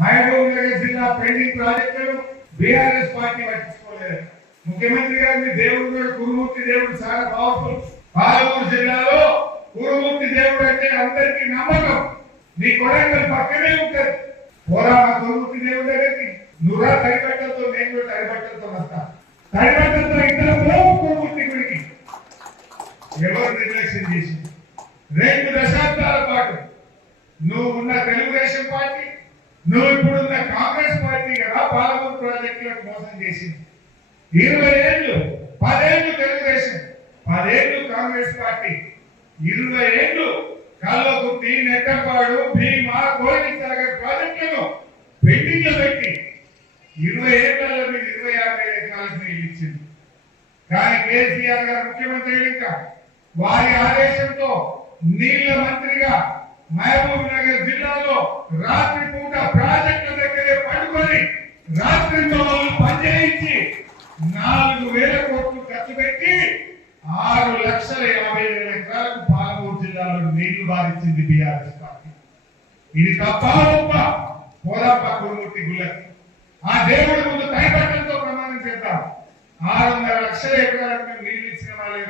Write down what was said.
మహబూబ్ నగర్ జిల్లా పెండింగ్ ప్రాజెక్టులను BRS party పట్టించుకోలేదు. ముఖ్యమంత్రి గారిని దేవుడు కురుమూర్తి దేవుడు చాలా పవర్ఫుల్. పాలమూరు జిల్లాలో కురుమూర్తి దేవుడు అంటే అందరికీ నమ్మకం. నీ కొడంగల్ పక్కనే ఉంటది. పోరా కురుమూర్తి దేవుడు దగ్గరికి నువ్వురా తడిబట్టలతో, నేను కూడా తడిబట్టలతో వస్తా. తడిబట్టలతో ఇద్దరు పోవు కురుమూర్తి గుడికి. ఎవరు నిర్లక్ష్యం చేసి 2 దశాబ్దాల పాటు నువ్వు ఉన్న తెలుగుదేశం పార్టీ, నువ్వు ఇప్పుడున్న కాంగ్రెస్ పార్టీ కదా పాలమూరు ప్రాజెక్టులకు మోసం చేసింది. 20 ఏళ్ళు, 10 ఏళ్ళు తెలుగుదేశం, 10 ఏళ్ళు కాంగ్రెస్ పార్టీ, 20 ఏళ్ళు కల్లకుర్తి, నెట్టపాడు, భీమా, గోవిందసాగర్ ప్రాజెక్టులను పెండింగ్ లో పెట్టి 20 ఏళ్లలో మీరు 26,000 ఎకరాలకు నీళ్ళు ఇచ్చింది. కానీ కేసీఆర్ గారు ముఖ్యమంత్రి ఇంకా వారి ఆదేశంతో నీళ్ల మంత్రిగా మహబూబ్ నగర్ జిల్లాలో రాత్రి పూట ప్రాజెక్టుల దగ్గరే పడుకొని రాత్రితో పనిచేయించి 4,000 కోట్లు ఖర్చు పెట్టి 6,50,000 ఎకరాలకు పాలమూరు జిల్లాలో నీళ్లు బారించింది బీఆర్ఎస్ పార్టీ. ఇది తప్ప పోదాప కురుమూర్తి గుళ్ళకి ఆ దేవుడి ముందు తైపట్టంతో ప్రమాణం చేద్దాం. 6,00,000 ఎకరాలకు నీళ్లు ఇచ్చిన వాళ్ళే